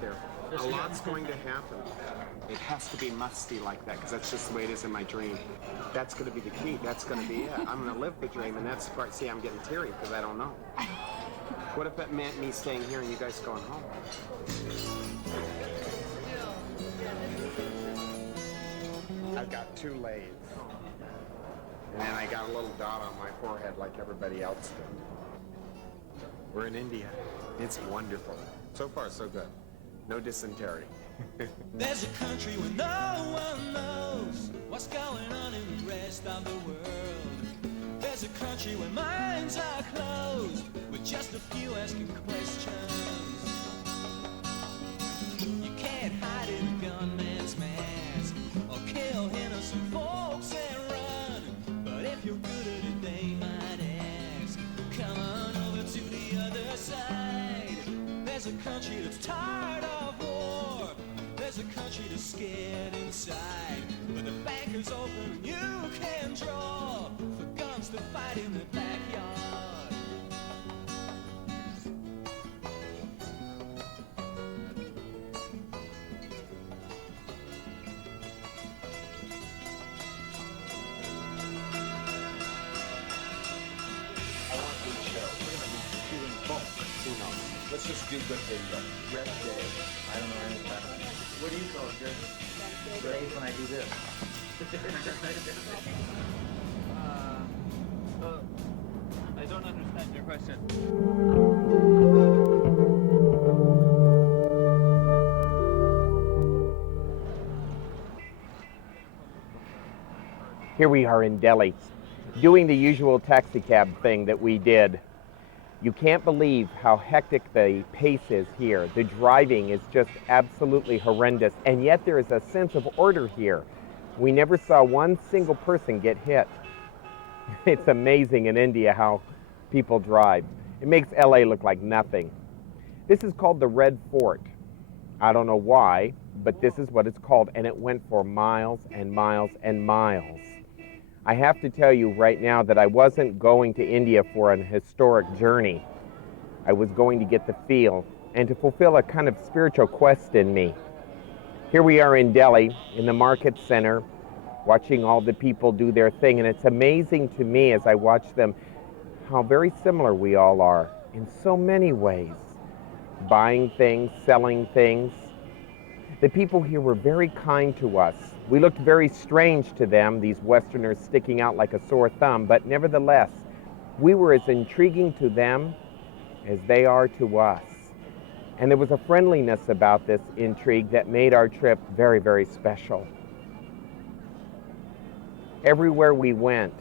there. A lot's going to happen. It has to be musty like that because that's just the way it is in my dream. That's going to be the key. That's going to be it. I'm going to live the dream, and that's the part. See, I'm getting teary because I don't know. What if it meant me staying here and you guys going home? I've got 2 lathes. And then I got a little dot on my forehead like everybody else did. We're in India. It's wonderful. So far, so good. No dysentery. There's a country where no one knows what's going on in the rest of the world. There's a country where minds are closed with just a few asking questions. You can't hide in a gunman's mask or kill innocent folks and run. But if you're good at it, they might ask, come on over to the other side. There's a country that's tired of war. There's a country that's scared inside. But the banker's open and you can draw for guns to fight in the backyard. Let's just do good video. Red Day. I don't know any of that. What do you call it, Jerry? Days when I do this. I don't understand your question. Here we are in Delhi, doing the usual taxi cab thing that we did. You can't believe how hectic the pace is here. The driving is just absolutely horrendous, and yet there is a sense of order here. We never saw one single person get hit. It's amazing in India how people drive. It makes LA look like nothing. This is called the Red Fort. I don't know why, but this is what it's called, and it went for miles and miles and miles. I have to tell you right now that I wasn't going to India for an historic journey. I was going to get the feel and to fulfill a kind of spiritual quest in me. Here we are in Delhi, in the market center, watching all the people do their thing, and it's amazing to me as I watch them how very similar we all are in so many ways. Buying things, selling things. The people here were very kind to us. We looked very strange to them, these Westerners sticking out like a sore thumb, but nevertheless, we were as intriguing to them as they are to us. And there was a friendliness about this intrigue that made our trip very, very special. Everywhere we went,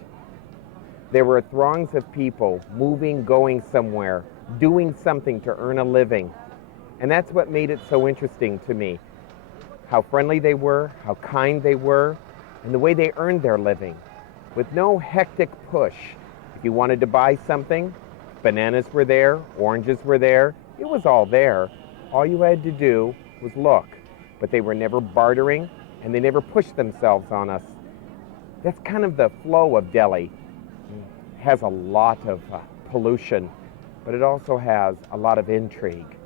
there were throngs of people moving, going somewhere, doing something to earn a living. And that's what made it so interesting to me. How friendly they were, how kind they were, and the way they earned their living. With no hectic push. If you wanted to buy something, bananas were there, oranges were there, it was all there. All you had to do was look. But they were never bartering, and they never pushed themselves on us. That's kind of the flow of Delhi. It has a lot of pollution, but it also has a lot of intrigue.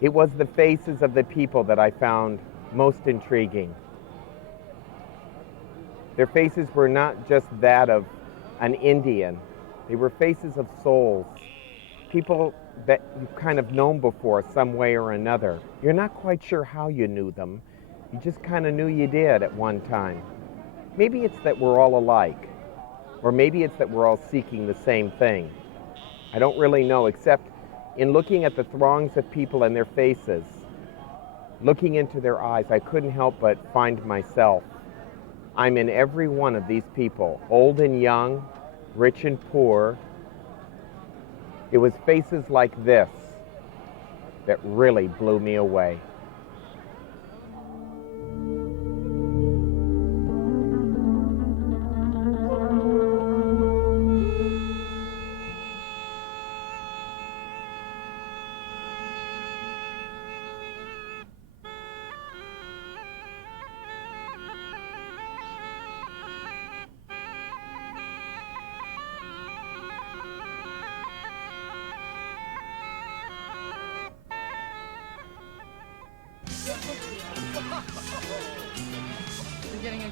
It was the faces of the people that I found most intriguing. Their faces were not just that of an Indian. They were faces of souls, people that you've kind of known before some way or another. You're not quite sure how you knew them. You just kind of knew you did at one time. Maybe it's that we're all alike, or maybe it's that we're all seeking the same thing. I don't really know, except in looking at the throngs of people and their faces, looking into their eyes, I couldn't help but find myself. I'm in every one of these people, old and young, rich and poor. It was faces like this that really blew me away.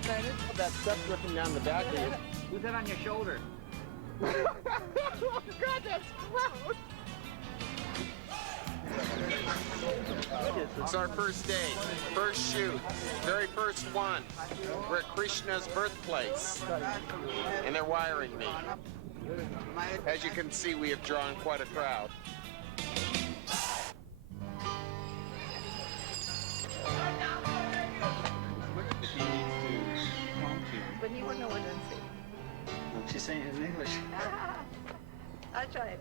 excited? That stuff dripping down the back of you. Who's that on your shoulder? Oh God, that's gross. It's our first day, first shoot, very first one. We're at Krishna's birthplace, and they're wiring me. As you can see, we have drawn quite a crowd. But he wouldn't know what to say. She's saying it in English. I'll try it.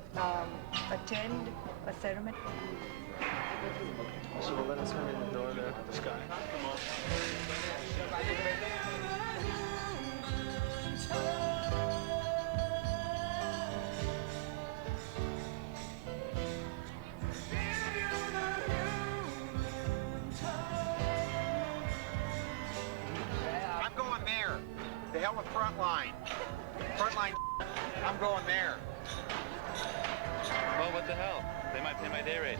Attend a ceremony. So we'll let us come in the door there to the sky. I'm going there. The hell with Frontline. Frontline. I'm going there. Well, what the hell? They might pay my day rate.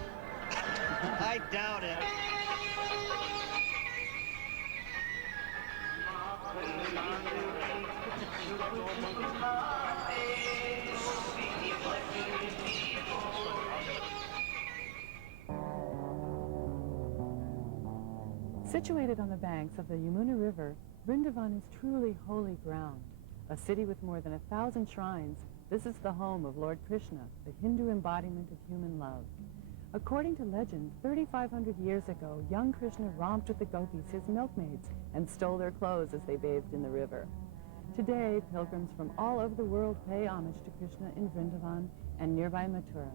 I doubt it. Situated on the banks of the Yamuna River, Vrindavan is truly holy ground. A city with more than 1,000 shrines, this is the home of Lord Krishna, the Hindu embodiment of human love. According to legend, 3,500 years ago, young Krishna romped with the gopis, his milkmaids, and stole their clothes as they bathed in the river. Today, pilgrims from all over the world pay homage to Krishna in Vrindavan and nearby Mathura.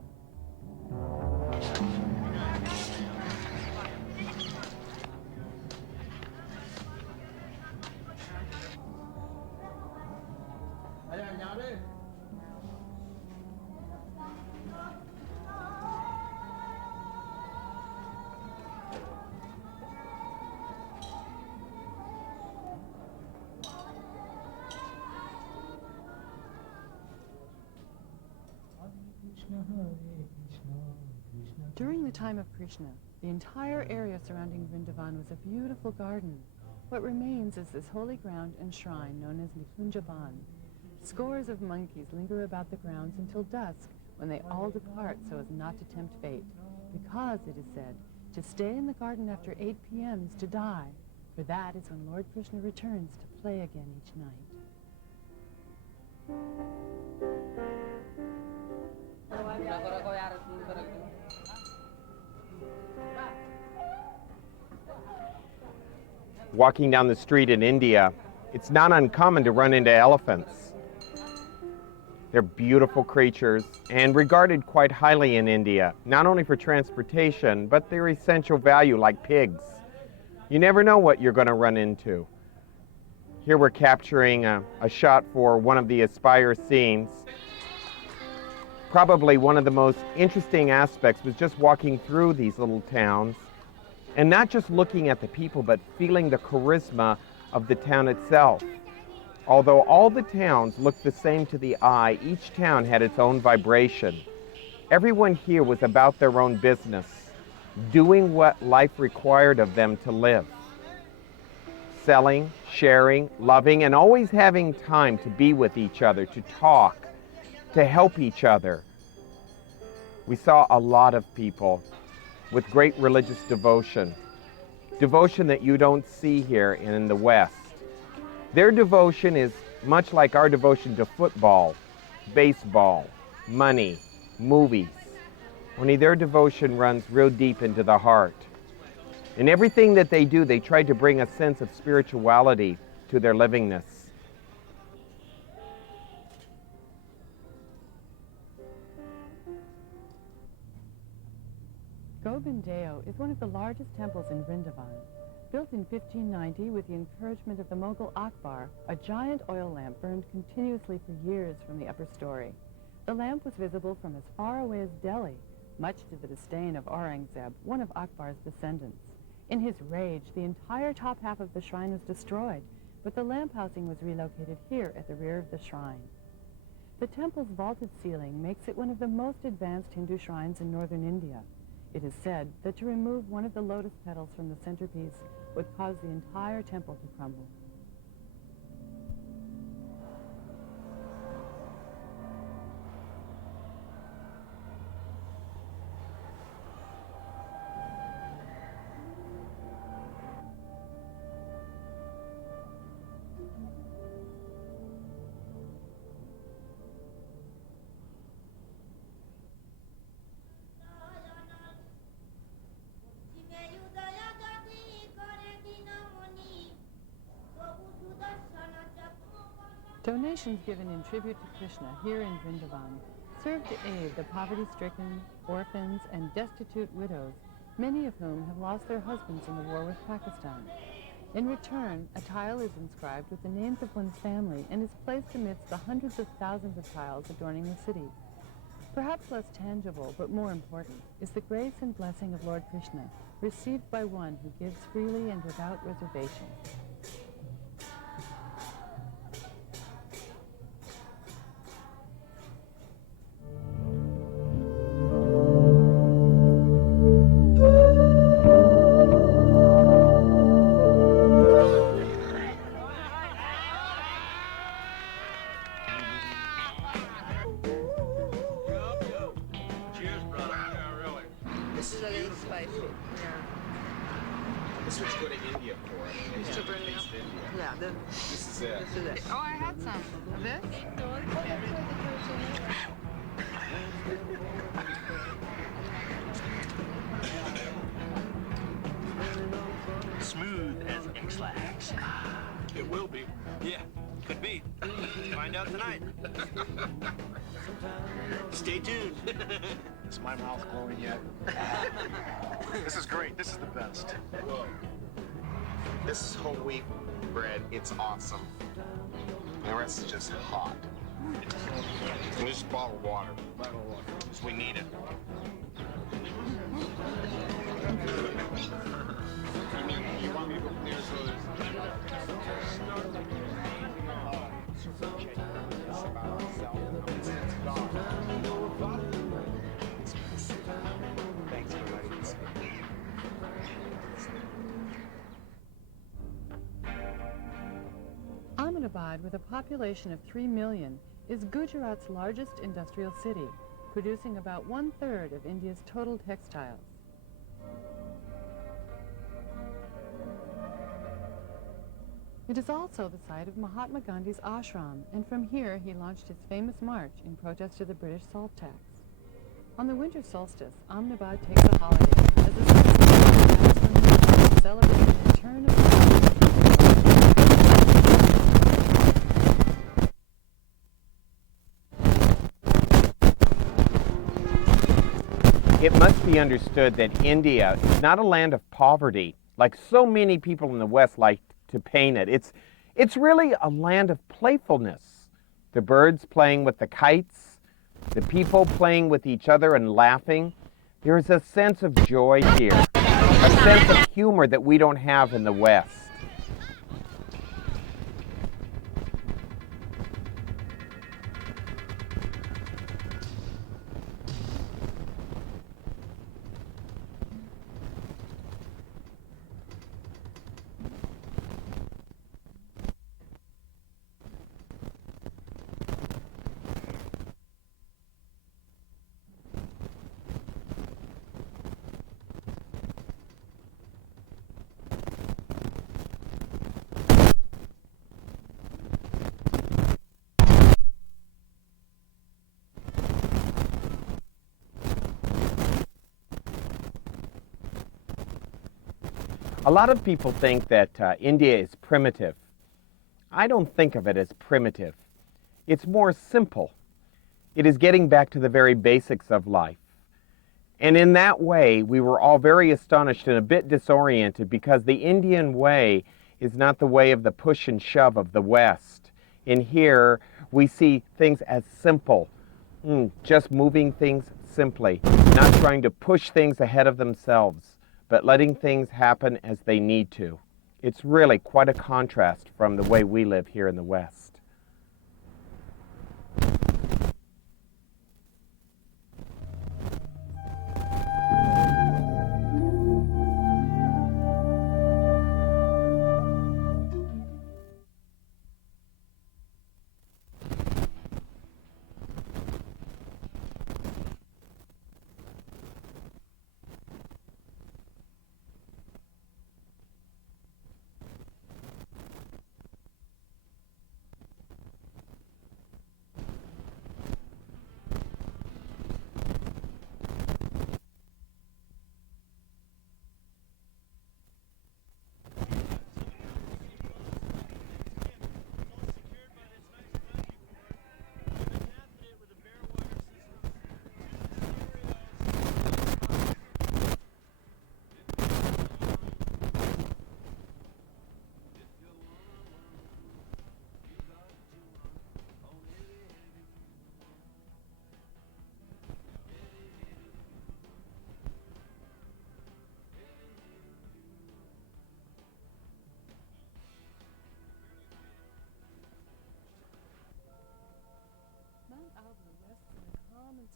During the time of Krishna, the entire area surrounding Vrindavan was a beautiful garden. What remains is this holy ground and shrine known as Nikunjaban. Scores of monkeys linger about the grounds until dusk, when they all depart so as not to tempt fate. Because, it is said, to stay in the garden after 8 p.m. is to die, for that is when Lord Krishna returns to play again each night. Walking down the street in India, it's not uncommon to run into elephants. They're beautiful creatures and regarded quite highly in India, not only for transportation, but their essential value like pigs. You never know what you're going to run into. Here we're capturing a shot for one of the Aspire scenes. Probably one of the most interesting aspects was just walking through these little towns and not just looking at the people, but feeling the charisma of the town itself. Although all the towns looked the same to the eye, each town had its own vibration. Everyone here was about their own business, doing what life required of them to live. Selling, sharing, loving, and always having time to be with each other, to talk, to help each other. We saw a lot of people with great religious devotion, devotion that you don't see here in the West. Their devotion is much like our devotion to football, baseball, money, movies. Only their devotion runs real deep into the heart. In everything that they do, they try to bring a sense of spirituality to their livingness. Gobind Deo is one of the largest temples in Vrindavan. Built in 1590 with the encouragement of the Mughal Akbar, a giant oil lamp burned continuously for years from the upper story. The lamp was visible from as far away as Delhi, much to the disdain of Aurangzeb, one of Akbar's descendants. In his rage, the entire top half of the shrine was destroyed, but the lamp housing was relocated here at the rear of the shrine. The temple's vaulted ceiling makes it one of the most advanced Hindu shrines in northern India. It is said that to remove one of the lotus petals from the centerpiece would cause the entire temple to crumble. Donations given in tribute to Krishna here in Vrindavan serve to aid the poverty-stricken, orphans, and destitute widows, many of whom have lost their husbands in the war with Pakistan. In return, a tile is inscribed with the names of one's family and is placed amidst the hundreds of thousands of tiles adorning the city. Perhaps less tangible, but more important, is the grace and blessing of Lord Krishna, received by one who gives freely and without reservation. This is a little spicy. Yeah. This would go to India for it. Used to bring it up. Yeah, This is it. this is it. Oh, I had some of this. Smooth as X-Lax. It will be. Yeah, could be. Find out tonight. Stay tuned. Is my mouth glowing yet? This is great. This is the best. This is whole wheat bread. It's awesome. And the rest is just hot. And just bottled water. Because we need it. You want me to go clear so Thanks for letting me speak. Ahmedabad, with a population of 3 million, is Gujarat's largest industrial city, producing about 1/3 of India's total textiles. It is also the site of Mahatma Gandhi's ashram, and from here he launched his famous march in protest to the British salt tax. On the winter solstice, Ahmedabad takes a holiday as a celebrating the return of It must be understood that India is not a land of poverty, like so many people in the West like to paint it. It's really a land of playfulness. The birds playing with the kites, the people playing with each other and laughing. There is a sense of joy here, a sense of humor that we don't have in the West. A lot of people think that India is primitive. I don't think of it as primitive. It's more simple. It is getting back to the very basics of life. And in that way, we were all very astonished and a bit disoriented because the Indian way is not the way of the push and shove of the West. In here, we see things as simple, just moving things simply, not trying to push things ahead of themselves, but letting things happen as they need to. It's really quite a contrast from the way we live here in the West.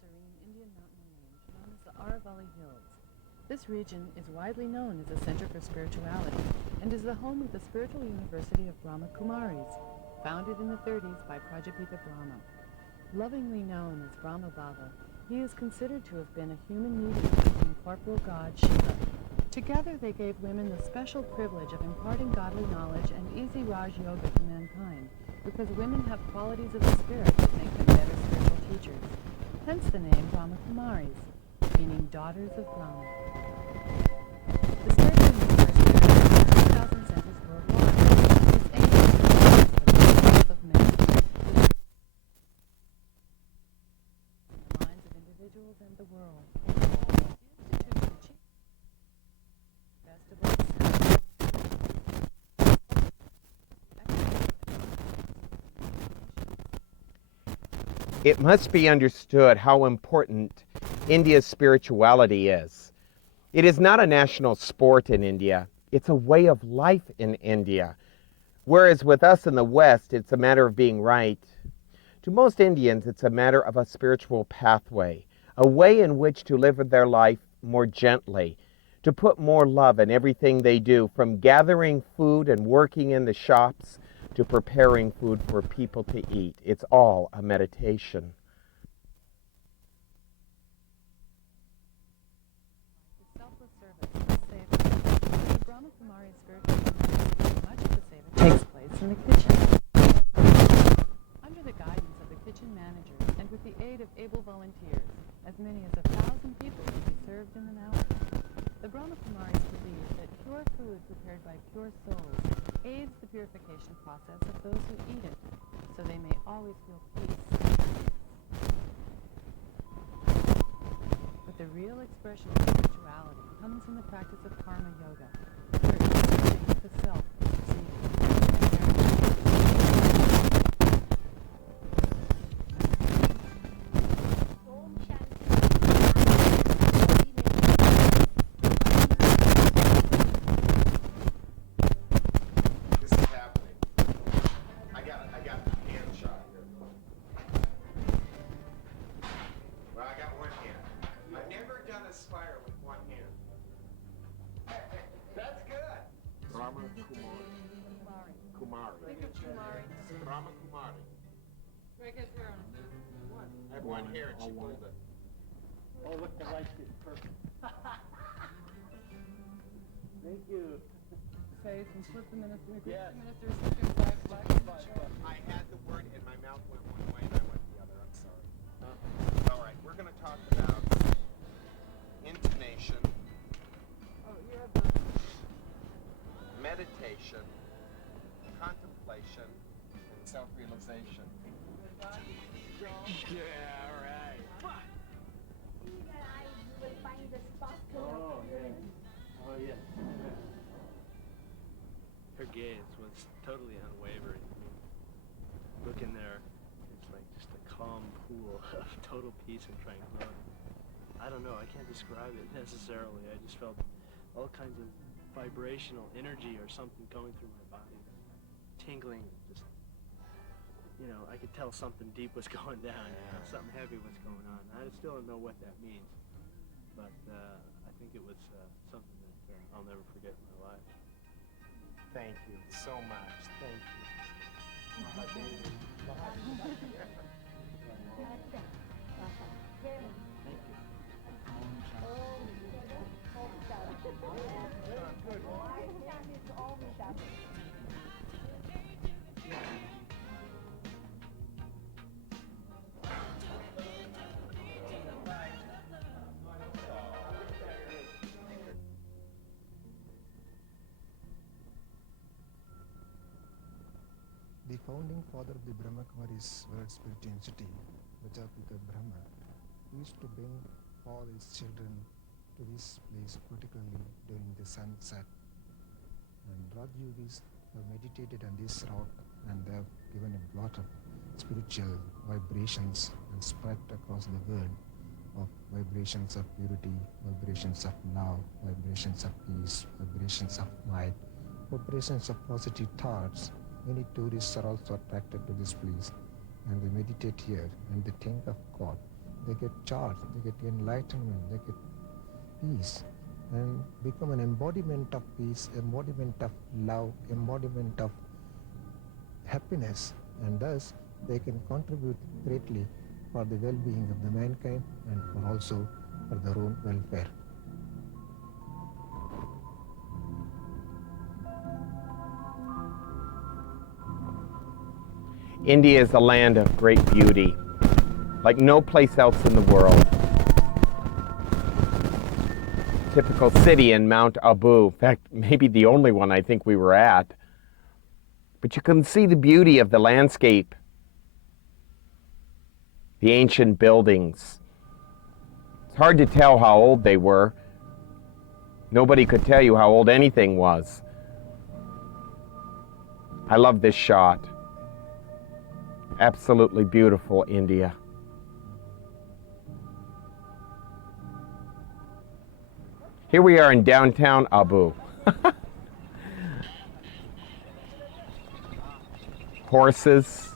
serene Indian mountain range known as the Aravalli Hills. This region is widely known as a center for spirituality and is the home of the Spiritual University of Brahma Kumaris, founded in the 30s by Prajapita Brahma. Lovingly known as Brahma Baba, he is considered to have been a human medium between corporal god Shiva. Together they gave women the special privilege of imparting godly knowledge and easy Raj Yoga to mankind, because women have qualities of the spirit that make them better spiritual teachers. Hence the name Brahma Kumaris, meaning daughters of Brahma. The Spiritual University has 1,000 centers worldwide. Its aim is to raise the wealth of men, in the minds of individuals and the world. The institution achieves festivals, It must be understood how important India's spirituality is. It is not a national sport in India. It's a way of life in India. Whereas with us in the West, it's a matter of being right. To most Indians, it's a matter of a spiritual pathway, a way in which to live their life more gently, to put more love in everything they do, from gathering food and working in the shops to preparing food for people to eat. It's all a meditation. selfless service and saving. The Brahma Kumari Spiritual University, much of the saving takes place in the kitchen. Under the guidance of the kitchen manager and with the aid of able volunteers, as many as 1,000 people can be served in an hour. The Brahma Kumaris believe that pure food prepared by pure souls aids the purification process of those who eat it, so they may always feel peace. But the real expression of spirituality comes in the practice of karma yoga, where each of the self is perceived. This is happening. I got a hand shot here. Well, I got one hand. I've never done a spire with one hand. That's good. Brahma Kumari. Kumari. Brahma Kumari. I have one hair and she pulled it. Oh, look, the light is perfect. Thank you. Face and flip the minister. Yes. Minister's looking black. I had the word and my mouth went one way and I went the other. I'm sorry. All right, we're going to talk about intonation, meditation, contemplation, and self-realization. Yeah, all right. Oh, yeah. Oh, yeah. Her gaze was totally unwavering. I mean, look in there, it's like just a calm pool of total peace and tranquility. I don't know, I can't describe it necessarily. I just felt all kinds of vibrational energy or something going through my body, tingling, just, you know, I could tell something deep was going down, you know, something heavy was going on. I still don't know what that means, but I think it was something that I'll never forget in my life. Thank you so much. Thank you. The founding father of the Brahma Kumaris World Spiritual Institute, Prajapita Brahma, used to bring all his children to this place, particularly during the sunset. And Raj Yogis have meditated on this rock and they have given a lot of spiritual vibrations and spread across the world of vibrations of purity, vibrations of love, vibrations of peace, vibrations of light, vibrations of positive thoughts. Many tourists are also attracted to this place and they meditate here and they think of God. they get charged, they get enlightenment, they get peace, and become an embodiment of peace, embodiment of love, embodiment of happiness, and thus they can contribute greatly for the well-being of the mankind and for also for their own welfare. India is a land of great beauty, like no place else in the world. Typical city in Mount Abu, in fact, maybe the only one I think we were at. But you can see the beauty of the landscape, the ancient buildings. It's hard to tell how old they were. Nobody could tell you how old anything was. I love this shot. Absolutely beautiful India. Here we are in downtown Abu. Horses,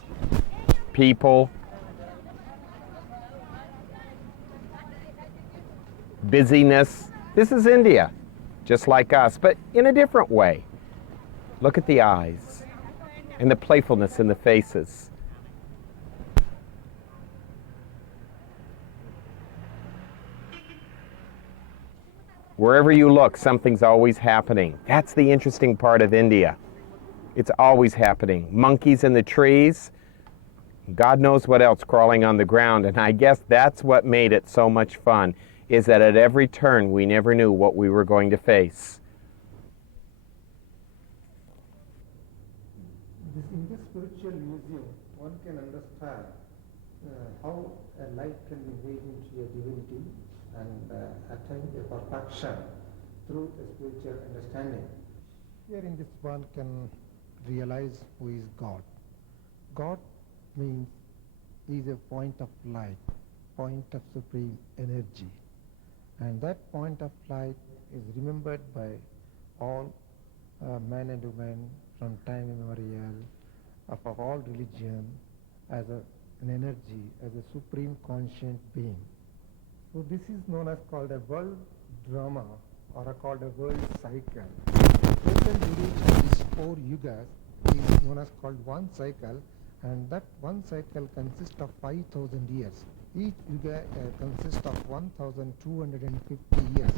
people, busyness. This is India, just like us, but in a different way. Look at the eyes and the playfulness in the faces. Wherever you look, something's always happening. That's the interesting part of India. It's always happening. Monkeys in the trees, God knows what else crawling on the ground, and I guess that's what made it so much fun, is that at every turn we never knew what we were going to face. In this spiritual museum, one can understand how a life can be made into a divinity and attain a perfection through a spiritual understanding. Here in this one can realize who is God. God means he is a point of light, point of supreme energy. And that point of light is remembered by all men and women from time immemorial of all religion as an energy, as a supreme conscient being. So this is known as called a world drama or called a world cycle. Total duration of these 4 yugas is known as called one cycle, and that one cycle consists of 5,000 years. Each yuga consists of 1,250 years.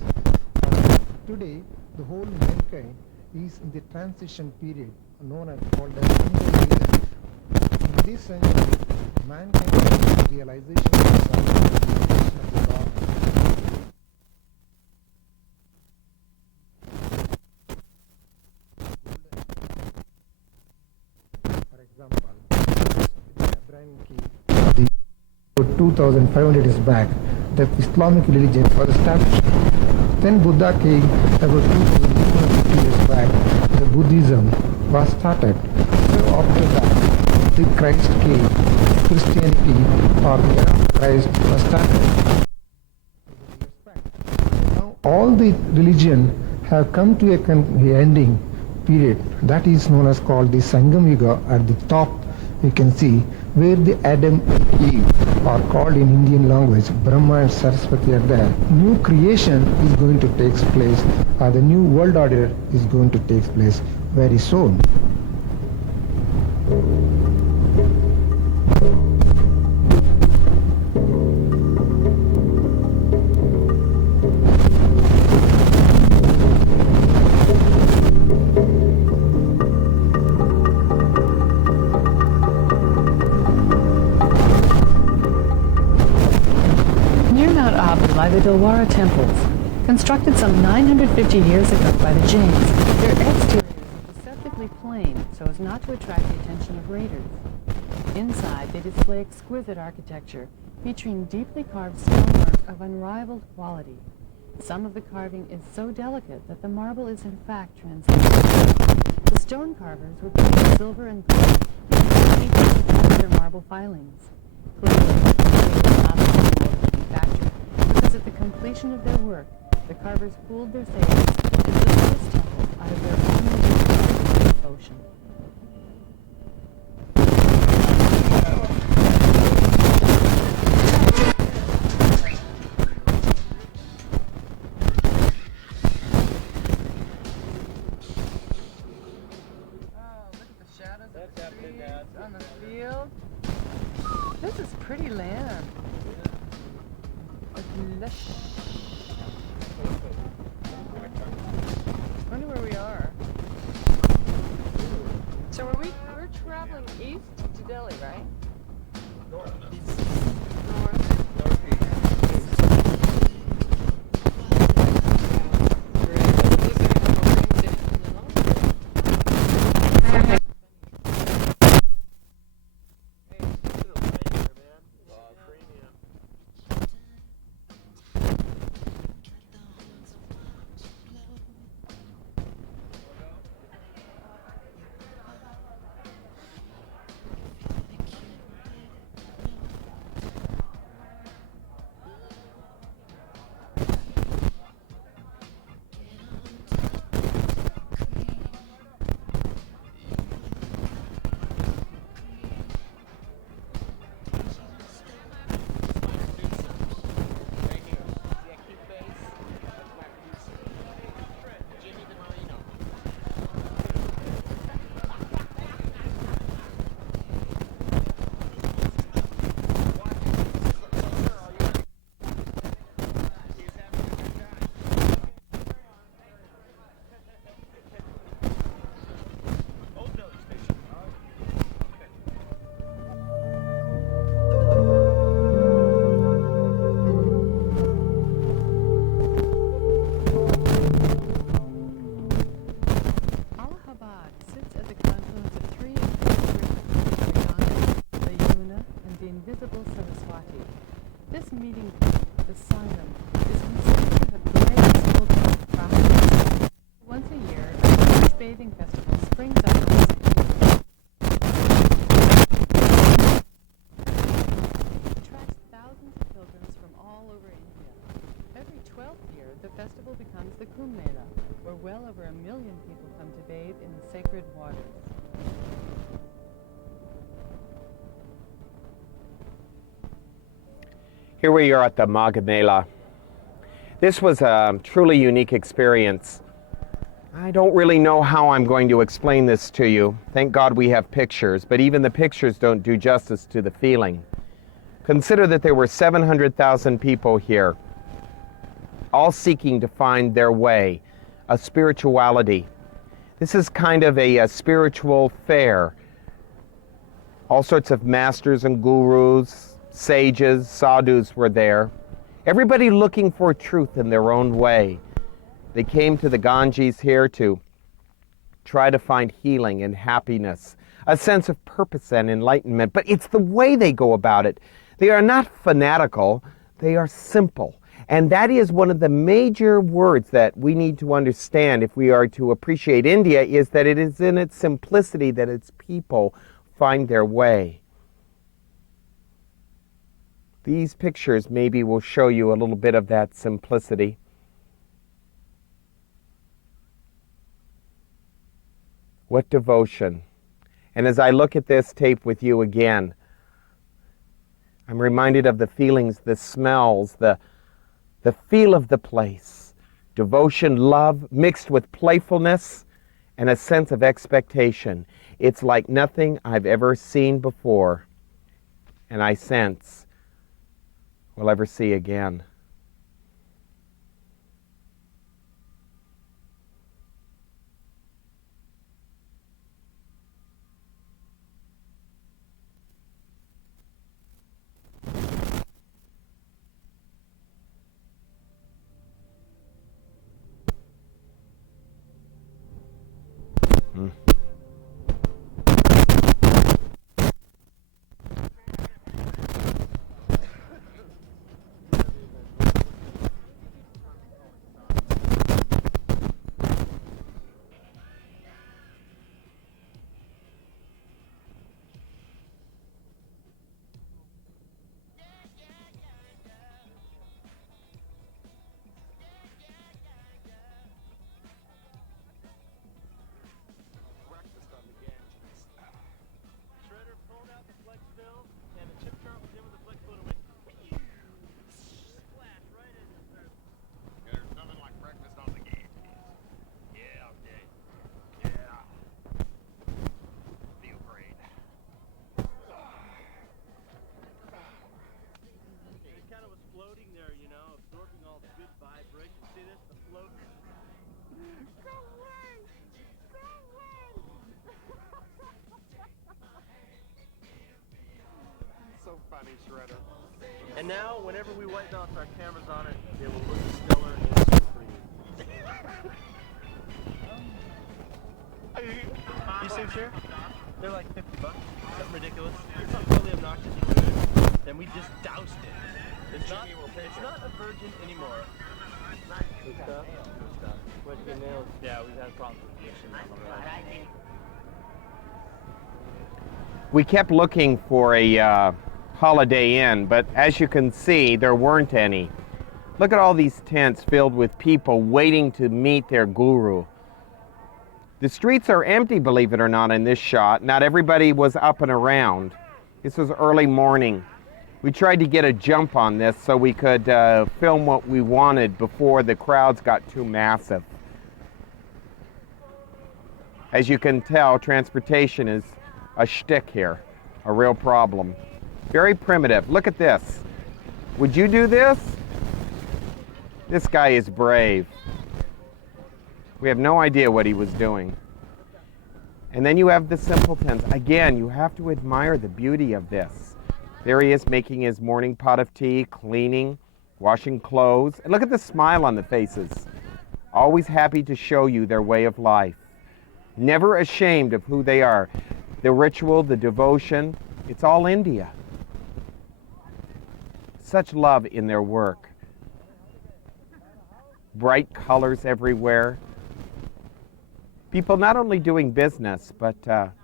Today, the whole mankind is in the transition period known as called as Sangam Yuga. In this century, mankind has the realization of the realization of the God. For example, the Abraham Key, the 2,500 years back, the Islamic religion was established. Then Buddha came about 2,250 years back, the Buddhism was started. So after that, the Christ came, Christianity or the era of Christ was started. Now all the religion have come to a ending period that is known as called the Sangam Yuga. At the top you can see where the Adam and Eve are called in Indian language Brahma and Saraswati are there. New creation is going to take place, or the new world order is going to take place very soon. Lie the Dilwara temples, constructed some 950 years ago by the Jains. Their exteriors are deceptively plain so as not to attract the attention of raiders. Inside, they display exquisite architecture featuring deeply carved stonework of unrivaled quality. Some of the carving is so delicate that the marble is in fact translucent. The stone carvers were painted silver and gold each of their marble filings. Clearly, they were not manufactured. Because at the completion of their work, the carvers pooled their savings to build this temple out of their own devotion. On the field. This is pretty land. It's lush. Wonder where we are. So we're traveling east to Delhi, right? North. Allahabad sits at the confluence of three important rivers, the Yamuna and the invisible Saraswati. This meeting point, the Sangam, is considered the greatest cultural practice. Once a year, a large bathing festival springs up in this community. It attracts thousands of pilgrims from all over India. Every 12th year, the festival becomes the Kumbh Mela, where well over 1 million people come to bathe in the sacred waters. Here we are at the Magh Mela. This was a truly unique experience. I don't really know how I'm going to explain this to you. Thank God we have pictures, but even the pictures don't do justice to the feeling. Consider that there were 700,000 people here, all seeking to find their way, a spirituality. This is kind of a spiritual fair. All sorts of masters and gurus, sages, sadhus were there. Everybody looking for truth in their own way. They came to the Ganges here to try to find healing and happiness, a sense of purpose and enlightenment. But it's the way they go about it. They are not fanatical, they are simple. And that is one of the major words that we need to understand if we are to appreciate India, is that it is in its simplicity that its people find their way. These pictures maybe will show you a little bit of that simplicity. What devotion. And as I look at this tape with you again, I'm reminded of the feelings, the smells, the feel of the place. Devotion, love, mixed with playfulness and a sense of expectation. It's like nothing I've ever seen before, and I sense we'll ever see again. so funny, Shredder. And now, whenever we wipe out our cameras on it, it will look stiller and supreme. These things here, they're like $50, something ridiculous. It's something totally obnoxious to do. Then we just doused it. It's not a virgin anymore. Good stuff? Good stuff. Where'd you get nails? Yeah, we've had problems with addiction on the road. We kept looking for a Holiday Inn, but as you can see, there weren't any. Look at all these tents filled with people waiting to meet their guru. The streets are empty, believe it or not, in this shot. Not everybody was up and around. This was early morning. We tried to get a jump on this so we could film what we wanted before the crowds got too massive. As you can tell, transportation is a shtick here, a real problem. Very primitive. Look at this. Would you do this? This guy is brave. We have no idea what he was doing. And then you have the simpletons. Again, you have to admire the beauty of this. There he is making his morning pot of tea, cleaning, washing clothes. And look at the smile on the faces. Always happy to show you their way of life. Never ashamed of who they are. The ritual, the devotion, it's all India. Such love in their work. Bright colors everywhere. People not only doing business, but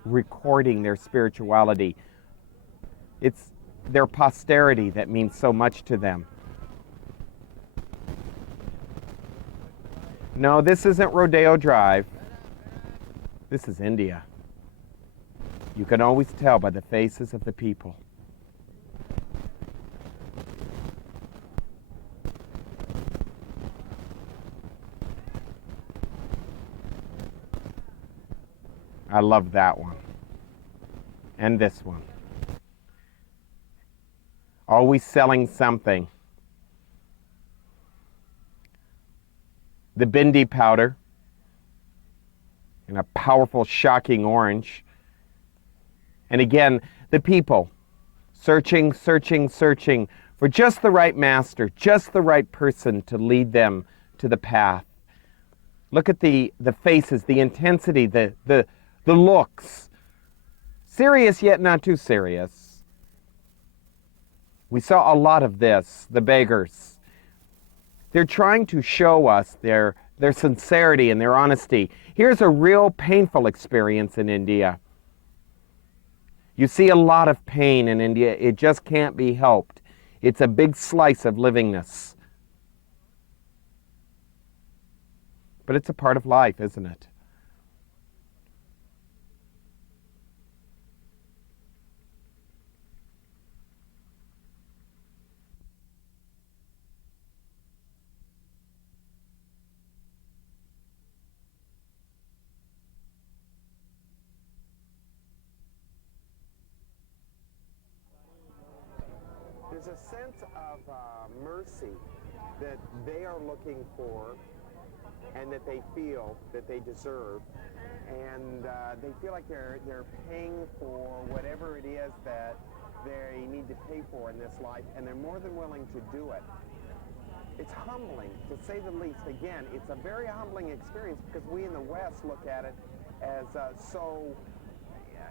recording their spirituality. It's their posterity that means so much to them. No, this isn't Rodeo Drive. This is India. You can always tell by the faces of the people. I love that one. And this one. Always selling something. The bindi powder in a powerful, shocking orange. And again, the people searching, searching, searching for just the right master, just the right person to lead them to the path. Look at the faces, the intensity, the looks. Serious yet not too serious. We saw a lot of this, the beggars. They're trying to show us their sincerity and their honesty. Here's a real painful experience in India. You see a lot of pain in India. It just can't be helped. It's a big slice of livingness. But it's a part of life, isn't it? There's a sense of mercy that they are looking for and that they feel that they deserve. And they feel like they're paying for whatever it is that they need to pay for in this life, and they're more than willing to do it. It's humbling, to say the least. Again, it's a very humbling experience because we in the West look at it as so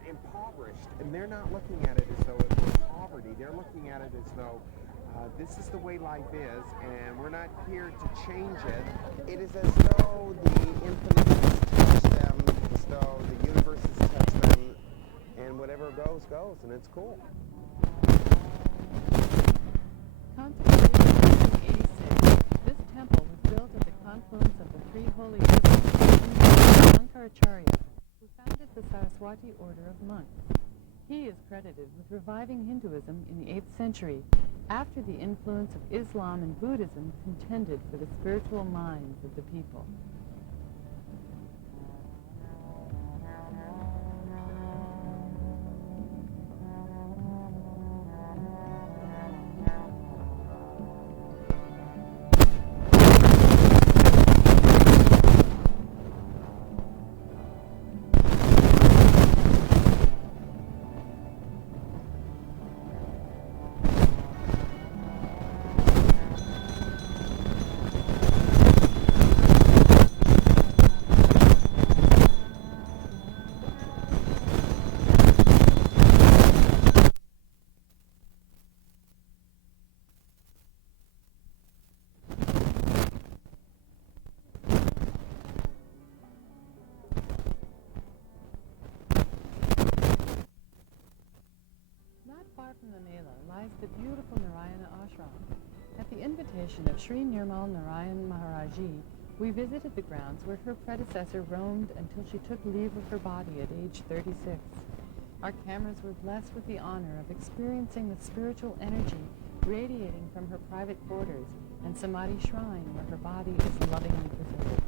impoverished, and they're not looking at it as though it was poverty. They're looking at it as though this is the way life is, and we're not here to change it. It is as though the infinite has touched them, as though the universe has touched them, and whatever goes, goes, and it's cool. Consecrated in 1886, this temple was built at the confluence of the three holy rivers of Shankaracharya, who founded the Saraswati order of monks. He is credited with reviving Hinduism in the 8th century, after the influence of Islam and Buddhism contended for the spiritual minds of the people. from the Mela lies the beautiful Narayana Ashram. At the invitation of Sri Nirmal Narayan Maharaji, we visited the grounds where her predecessor roamed until she took leave of her body at age 36. Our cameras were blessed with the honor of experiencing the spiritual energy radiating from her private quarters and Samadhi shrine where her body is lovingly preserved.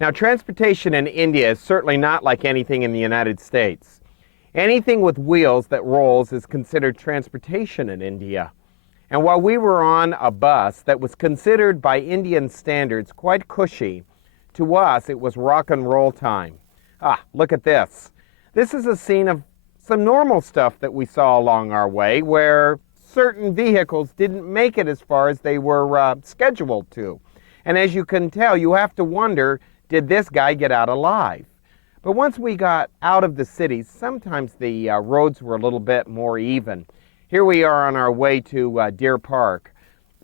Now, transportation in India is certainly not like anything in the United States. Anything with wheels that rolls is considered transportation in India. And while we were on a bus that was considered by Indian standards quite cushy, to us it was rock and roll time. Ah, look at this. This is a scene of some normal stuff that we saw along our way where certain vehicles didn't make it as far as they were scheduled to. And as you can tell, you have to wonder, did this guy get out alive? But once we got out of the cities, sometimes the roads were a little bit more even. Here we are on our way to Deer Park.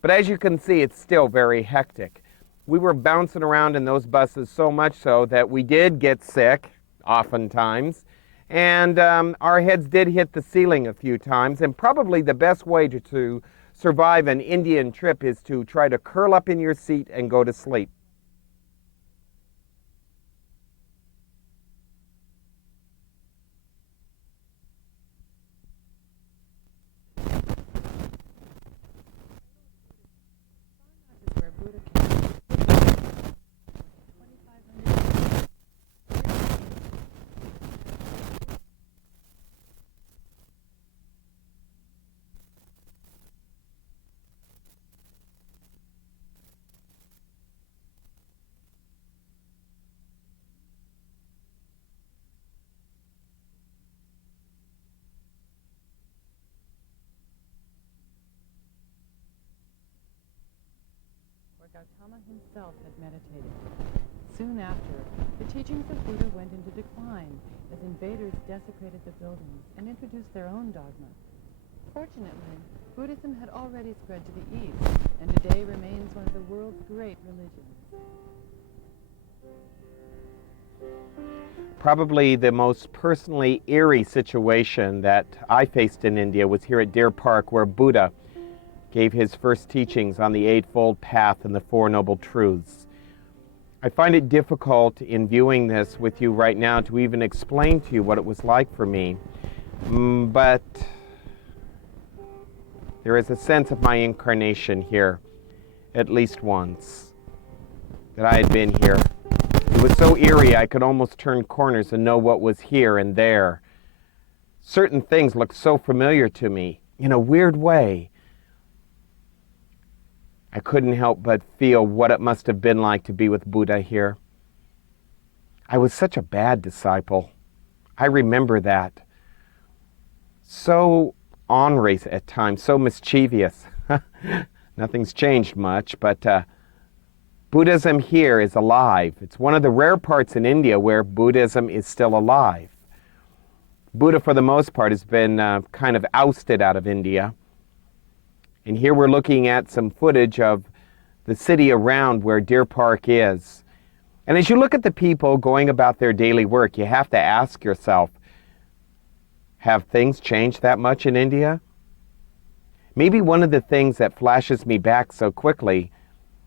But as you can see, it's still very hectic. We were bouncing around in those buses so much so that we did get sick, oftentimes. And our heads did hit the ceiling a few times. And probably the best way to survive an Indian trip is to try to curl up in your seat and go to sleep. Where Buddha came. 2,500 where Gautama himself had meditated. Soon after, the teachings of Buddha went into decline as invaders desecrated the buildings and introduced their own dogma. Fortunately, Buddhism had already spread to the east, and today remains one of the world's great religions. Probably the most personally eerie situation that I faced in India was here at Deer Park, where Buddha gave his first teachings on the Eightfold Path and the Four Noble Truths. I find it difficult in viewing this with you right now to even explain to you what it was like for me, but there is a sense of my incarnation here, at least once, that I had been here. It was so eerie I could almost turn corners and know what was here and there. Certain things looked so familiar to me in a weird way. I couldn't help but feel what it must have been like to be with Buddha here. I was such a bad disciple. I remember that. So ornery at times, so mischievous. Nothing's changed much, but Buddhism here is alive. It's one of the rare parts in India where Buddhism is still alive. Buddha, for the most part, has been kind of ousted out of India. And here we're looking at some footage of the city around where Deer Park is. And as you look at the people going about their daily work, you have to ask yourself, have things changed that much in India? Maybe one of the things that flashes me back so quickly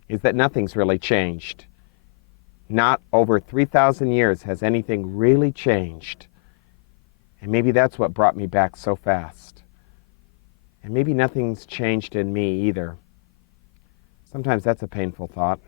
is that nothing's really changed. Not over 3,000 years has anything really changed. And maybe that's what brought me back so fast. And maybe nothing's changed in me either. Sometimes that's a painful thought.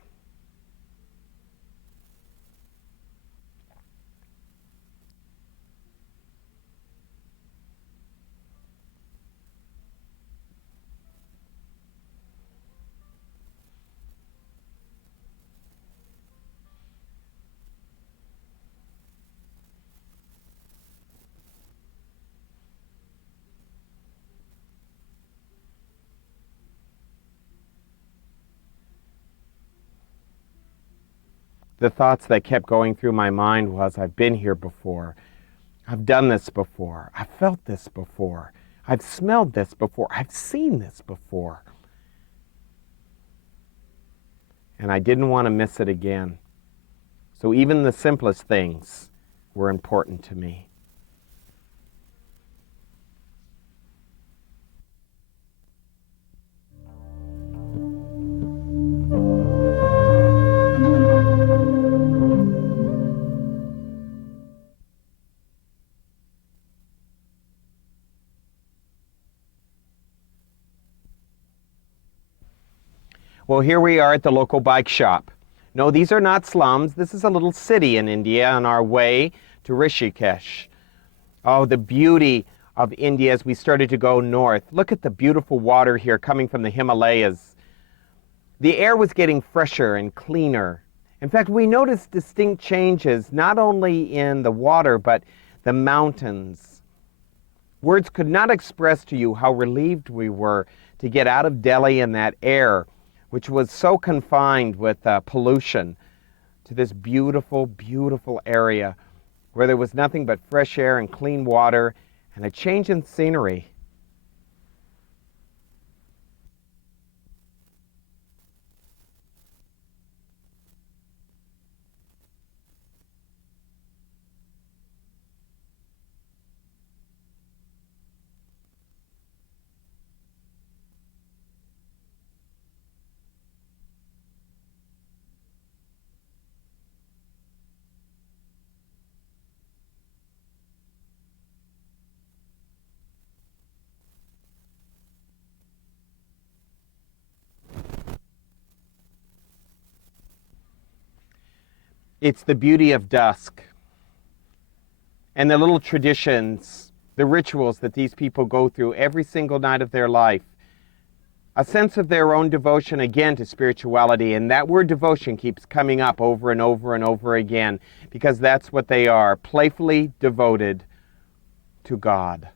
The thoughts that kept going through my mind was, I've been here before. I've done this before. I've felt this before. I've smelled this before. I've seen this before. And I didn't want to miss it again. So even the simplest things were important to me. Well, here we are at the local bike shop. No, these are not slums. This is a little city in India on our way to Rishikesh. Oh, the beauty of India as we started to go north. Look at the beautiful water here coming from the Himalayas. The air was getting fresher and cleaner. In fact, we noticed distinct changes not only in the water, but the mountains. Words could not express to you how relieved we were to get out of Delhi in that air, which was so confined with pollution, to this beautiful, beautiful area where there was nothing but fresh air and clean water and a change in scenery. It's the beauty of dusk and the little traditions, the rituals that these people go through every single night of their life. A sense of their own devotion again to spirituality, and that word devotion keeps coming up over and over and over again because that's what they are, playfully devoted to God.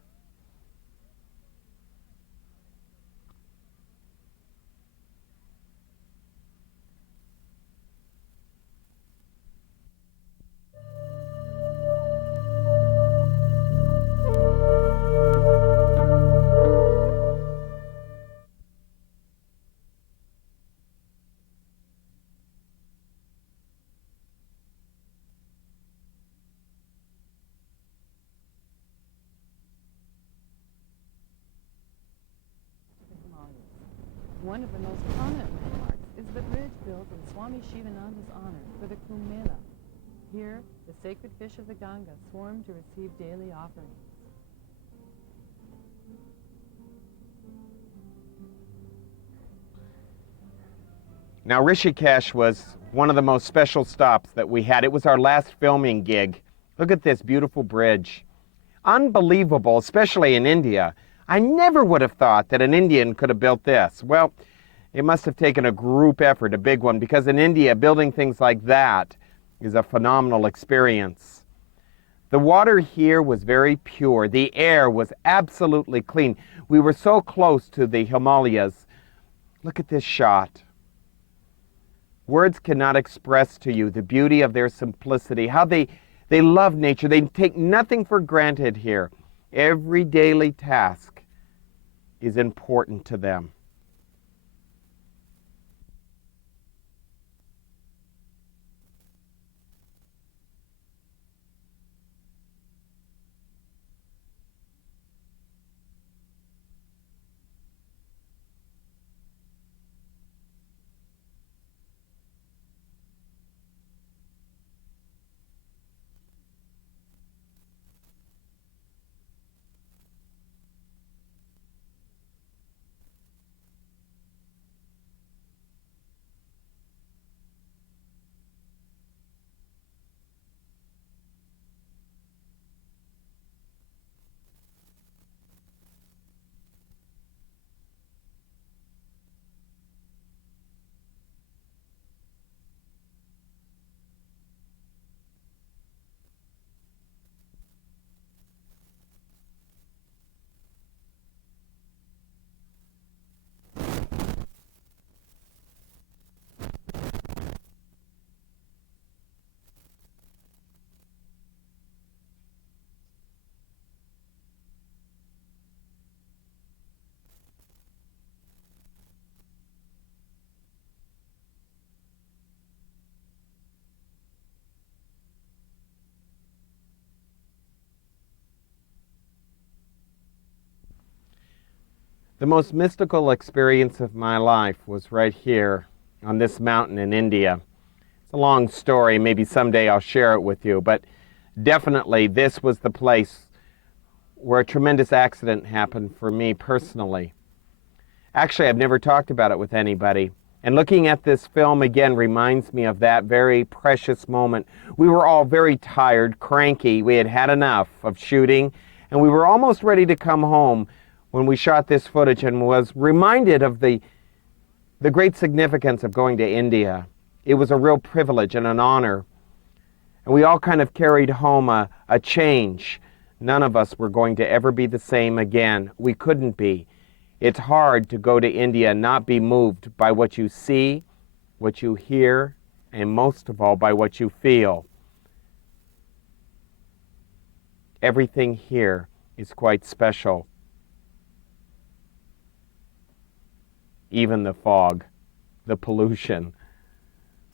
One of the most prominent landmarks is the bridge built in Swami Shivananda's honor for the Kumbh Mela. Here, the sacred fish of the Ganga swarm to receive daily offerings. Now, Rishikesh was one of the most special stops that we had. It was our last filming gig. Look at this beautiful bridge. Unbelievable, especially in India. I never would have thought that an Indian could have built this. Well, It must have taken a group effort, a big one, because in India, building things like that is a phenomenal experience. The water here was very pure. The air was absolutely clean. We were so close to the Himalayas. Look at this shot. Words cannot express to you the beauty of their simplicity, how they love nature. They take nothing for granted here. Every daily task is important to them. The most mystical experience of my life was right here on this mountain in India. It's a long story. Maybe someday I'll share it with you, but definitely this was the place where a tremendous accident happened for me personally. Actually, I've never talked about it with anybody. And looking at this film again reminds me of that very precious moment. We were all very tired, cranky. We had had enough of shooting, and we were almost ready to come home when we shot this footage and was reminded of the great significance of going to India. It was a real privilege and an honor. And we all kind of carried home a change. None of us were going to ever be the same again. We couldn't be. It's hard to go to India and not be moved by what you see, what you hear, and most of all by what you feel. Everything here is quite special. Even the fog, the pollution.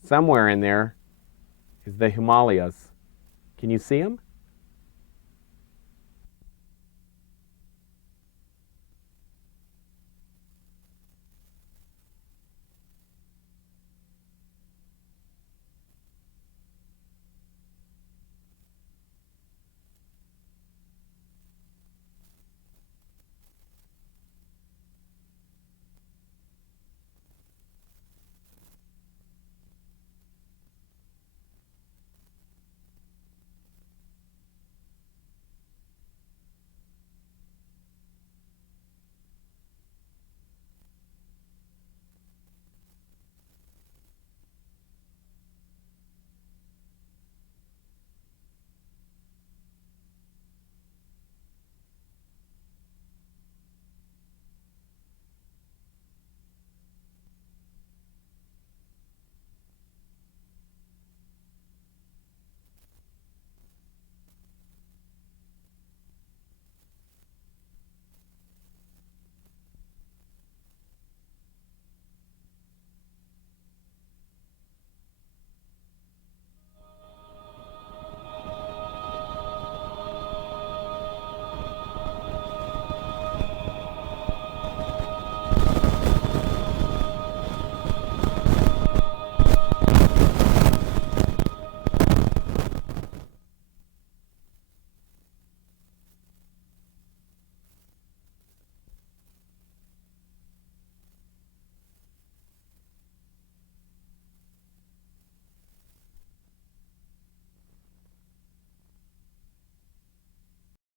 Somewhere in there is the Himalayas. Can you see them?